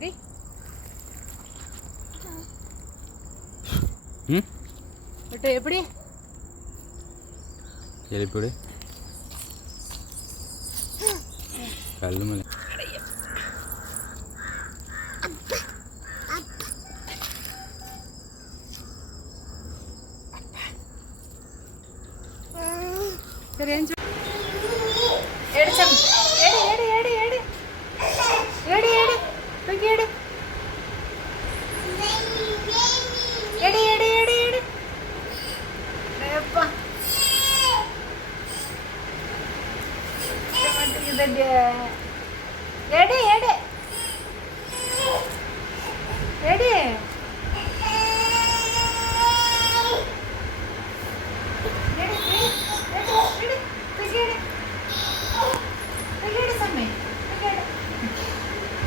எப்படி ம் விட்டு எப்படி எழுப்பிடு கல்லு மேலே சரி எஞ்சி எடு சம் எடு எடு எடு எடு எடு எடு தூக்கி எடு எடு எடு எடு எடு எப்பா எடு எடு எடு எடு எடு எடு தூக்கி எடு தூக்கி எடு சாமி தூக்கி எடு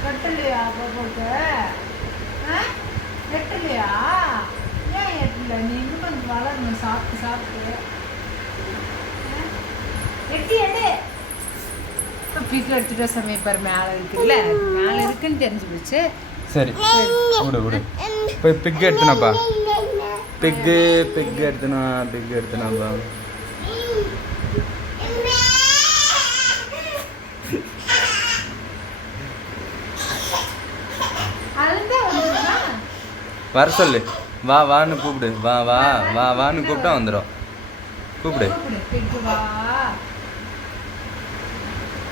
கட்டலையா பாப்பாவுக்கு ஆ எட்டலையா ஏன் எட்டல நீ இன்னும் கொஞ்சம் வளரணும் சாப்பிட்டு சாப்பிட்டு ஆ? எட்டி எடு பிக் எடுத்துட்டு சமைப்பார் மேலே இருக்குல்ல? மேலே இருக்குன்னு தெரிஞ்சு போச்சு. சரி விடு விடு. போய் பிக் எடுத்துனாப்பா. பிக்கு பிக் எடுத்துனா பிக் எடுத்துனாப்பா. வர சொல்லு. வா வான்னு கூப்பிடு. வா வா வா வான்னு கூப்பிட்டா வந்துடும் கூப்பிடு கூப்பிடு பிக்கு வா அட்டா அப்படியே மூவ் பண்ணியா வா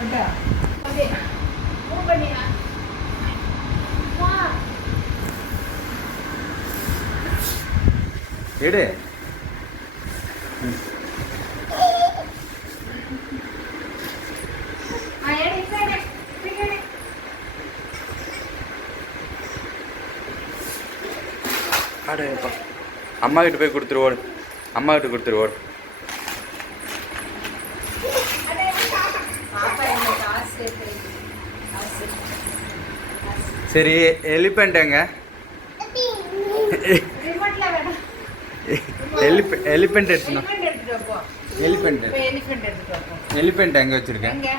எடு அம்மா கிட்ட போய் கொடுத்துரு ஓடு அம்மா கிட்ட கொடுத்துரு சரி எலிபெண்ட் எங்க? எலிபெ எலிபெண்ட் எடுத்துனா போ எலிபெண்ட் எலிபெண்ட் எங்க வச்சிருக்கேன் எங்க?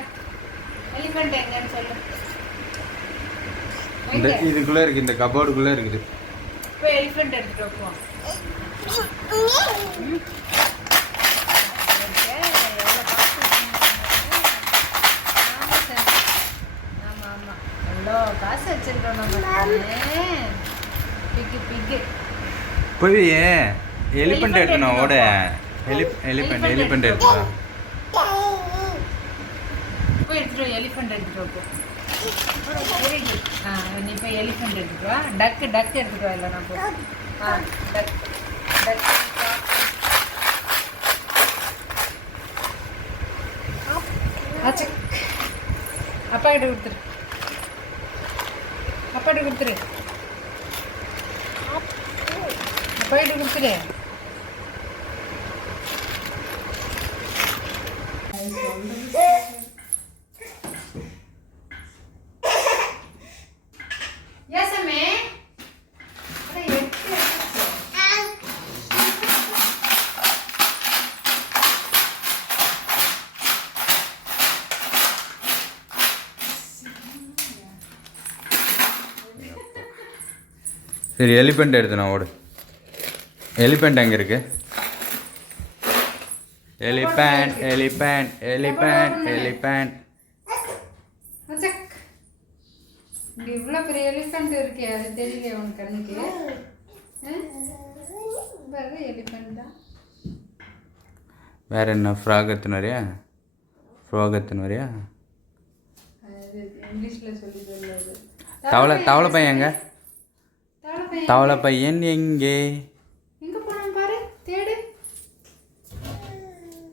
எலிஃபென்ட் எங்கன்னு சொல்லு. இந்த இதுக்குள்ள இருக்கு இந்த கபோர்டுக்குள்ள இருக்குது. வச்சிருக்கோம் நம்ம பிக்கு பிக்கு. போய் எலிபெண்ட் எடுத்துனா ஓட. எலி எலிபெண்ட் எலிபெண்ட் எடுத்துனா போய் எடுத்துட்டு வா எலிஃபென்ட் எடுத்துட்டு வெரி குட் ஆ நீ இப்போ எலிஃபென்ட் எடுத்துட்டு வா. டக்கு டக் எடுத்துட்டு வா இல்லைனா போ. ஆ டக் டக். அப்பா கிட்ட கொடுத்துரு. அப்பா கொடுத்துரு. அப்பா கிட்ட கொடுத்துரு. ஏசமே அட எட்டு சரி எலிபெண்ட் எடுத்துனா ஓடு. எலிபெண்ட் எங்க இருக்கு? எலிபெண்ட் எலிபெண்ட் எலிபெண்ட் இங்க இவ்வளோ பெரிய எலிஃபெண்ட் இருக்கே அது தெரியல உன் கண்ணுக்கு? பாரு எலிஃபெண்ட் தான். வேற என்ன ஃப்ராக் எடுத்துன்னு வரியா ஃப்ராக் வரியா அது இங்கிலீஷில் சொல்லி தவளை தவளை பையன் எங்க? தவளை பையன் எங்கே? எங்க போனான் பாரு தேடு.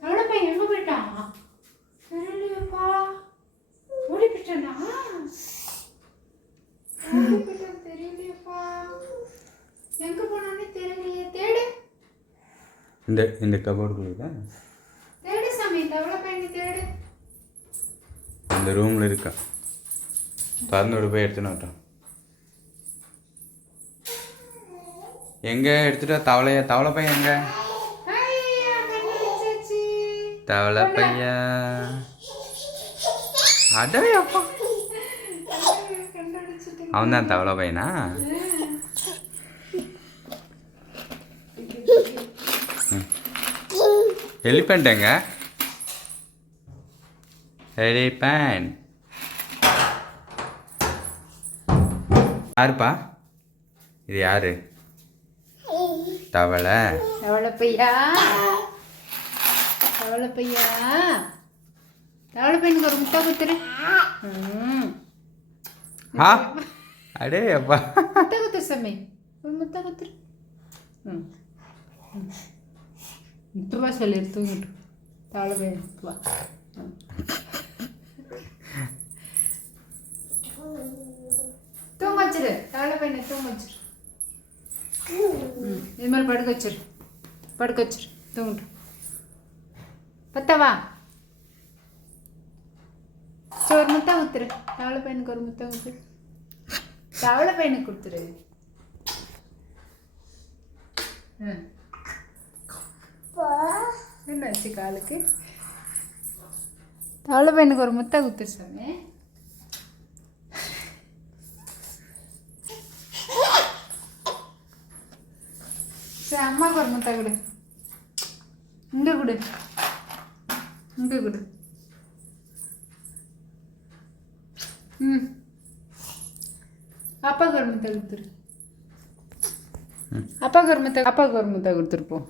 தவளை பையன் எங்க போயிட்டான்? தெரியலையப்பா. ஓடி போயிட்டானா ஓடி போயிட்டான் தெரியலையப்பா. எங்க போனானே தெரியலையே. தேடு. இந்த இந்த கபோர்டுக்குள்ள தேடு சாமி தவளை பையனை தேடு ரூமில் இருக்கா? திறந்து போய் எடுத்துன்னு வரட்டும். எங்கே? எடுத்துகிட்டு தவளையா தவளை பையன் எங்க? தவளை பையா அடவே அப்பா. அவன் தான் தவளை பையனா? எலிபெண்ட் எங்க? எலிபெண்ட். யாருப்பா? இது யாரு? தவளை. தவளை பையா தவளை பையா தவளை பையனுக்கு ஒரு முட்டை குத்துரு. ஆ? அடே அப்பா. முட்டை குத்துரு சாமி. ஒரு முட்டை குத்துரு. ம். ம். இப்போ வா சொல்லி தூங்கிட்டு தவளை பையன் வா. ம். தூங்க வச்சிரு. தவளை பையனை தூங்க வச்சிரு. இது மாதிரி படுக்க வச்சிரு. படுக்க வச்சிரு. தூங்கட்டும் பத்தவா? சரி ஒரு முட்டை ஊத்துரு. தவளை பையனுக்கு ஒரு முட்டை ஊத்து. தவளை பையனுக்கு கொடுத்துரு. ம். என்னாச்சு காலுக்கு? தவளை பையனுக்கு ஒரு முட்டை ஊத்துரு சாமி. சரி அம்மாவுக்கு ஒரு முட்டை கொடு. இங்கே கொடு. இங்கே கொடு. ம். அப்பாவுக்கு ஒரு முட்டை கொடுத்துரு. அப்பாவுக்கு ஒரு முட்டை அப்பாவுக்கு ஒரு முட்டை கொடுத்துருப்போம்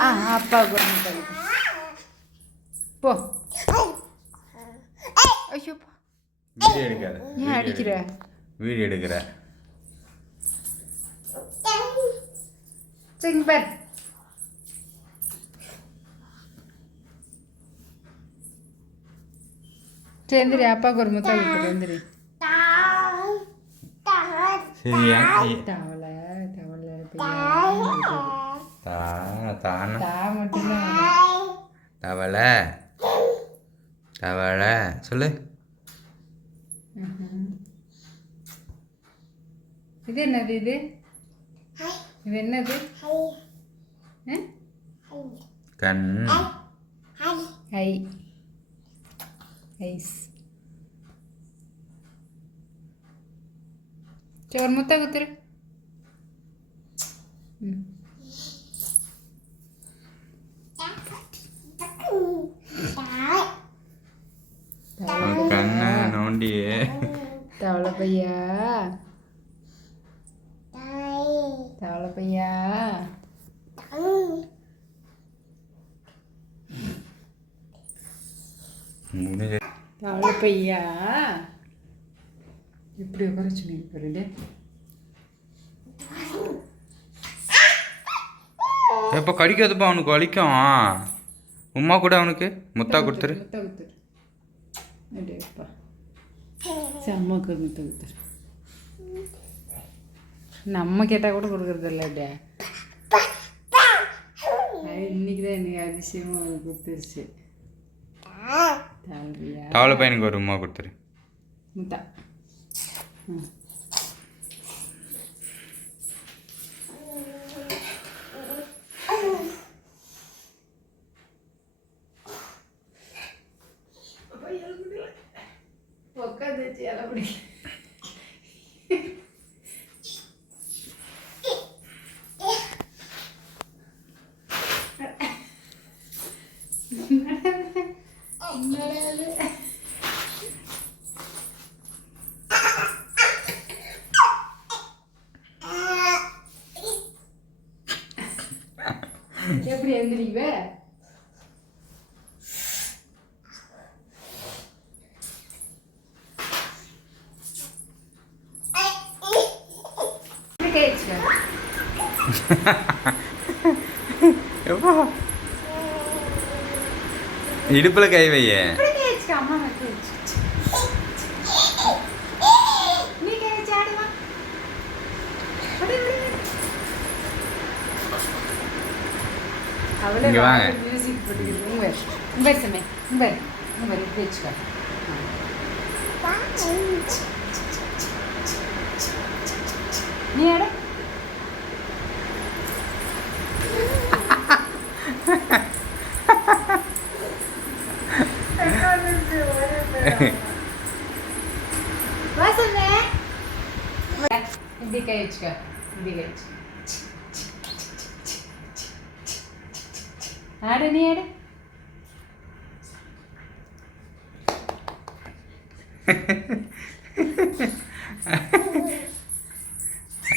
ஆ அப்பாவுக்கு ஒரு முட்டை கொடுத்துரு போ. எடுக்காத. ஏன் அடிக்கிற? வீடியோ எடுக்கிற பாரு சரி எந்திரி அப்பாவுக்கு ஒரு முத்தம் கொடுத்துரு எந்திரி சரியா தவளை தவளை தா தான தா மட்டும்தான் தவளை தவளை சொல்லு. இது என்னது இது இது என்னது ஆ? கண் ஐ ஐஸ் சரி ஒரு முட்டை குத்துரு ம் அவன் கண்ணை நோண்டியே தவளை பையா தவளை பையா முடிஞ்ச பையா இப்படி உட்கார சொல்லி பாருடு எப்போ கடிக்காதுப்பா அவனுக்கு வலிக்கும். உமா கூட அவனுக்கு? முத்தா கொடுத்துரு. முட்டை குத்துரு அப்படியேப்பா சரி அம்மாவுக்கு முட்டை குத்துரு நம்ம கேட்டால் கூட கொடுக்குறது இல்லை அப்படியே இன்னைக்கு தான் எனக்கு அதிசயமாக கொடுத்துருச்சு. தவளை பையனுக்கு ஒரு உமா கொடுத்துரு. முட்டை. உட்காந்துச்சு எல்லாம் பிடிக்கல என்னடா இது? எப்படி எந்திரிக்குவே இப்படி கை வச்சுக்க. எப்பா இடுப்புல கை வையே. இப்படி கை வா நீ ஆடு.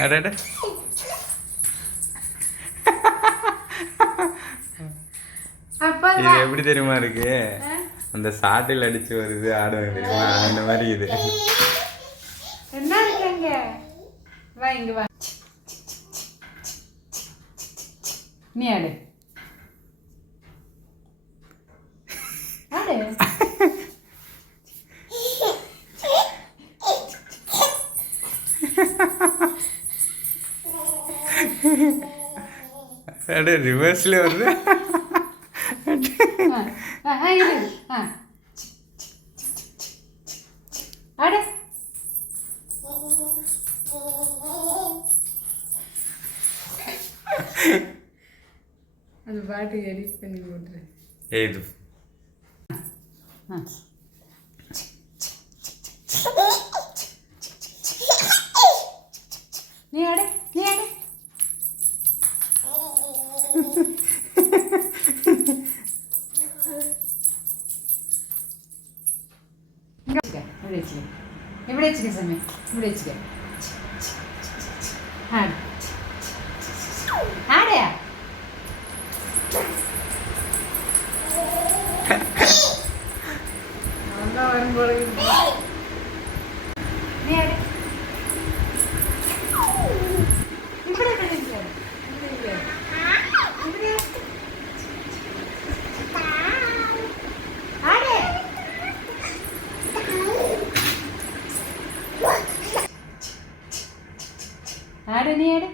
அடட இது எப்படி தெரியுமா இருக்கு? அந்த சாட்டில் அடிச்சு வருது ஆடுவாங்க தெரியுமா? அந்த மாதிரி இது. வா இங்க வா நீ ஆடு ஆடு அடே போட்டுரு ஏது ஆ. நீ ஆடு நீ ஆடு இங்க வச்சுக்க இப்படி வச்சுக்க இப்படி வச்சுக்க சாமி இப்படி வச்சுக்க ஆடு ஆடு நல்லா வரும் போல இருக்கு. நீ ஆடு இப்படி இப்படி வச்சுக்க. இப்படி இப்படி. இப்படி. ஆடு ஆடு நீ ஆடு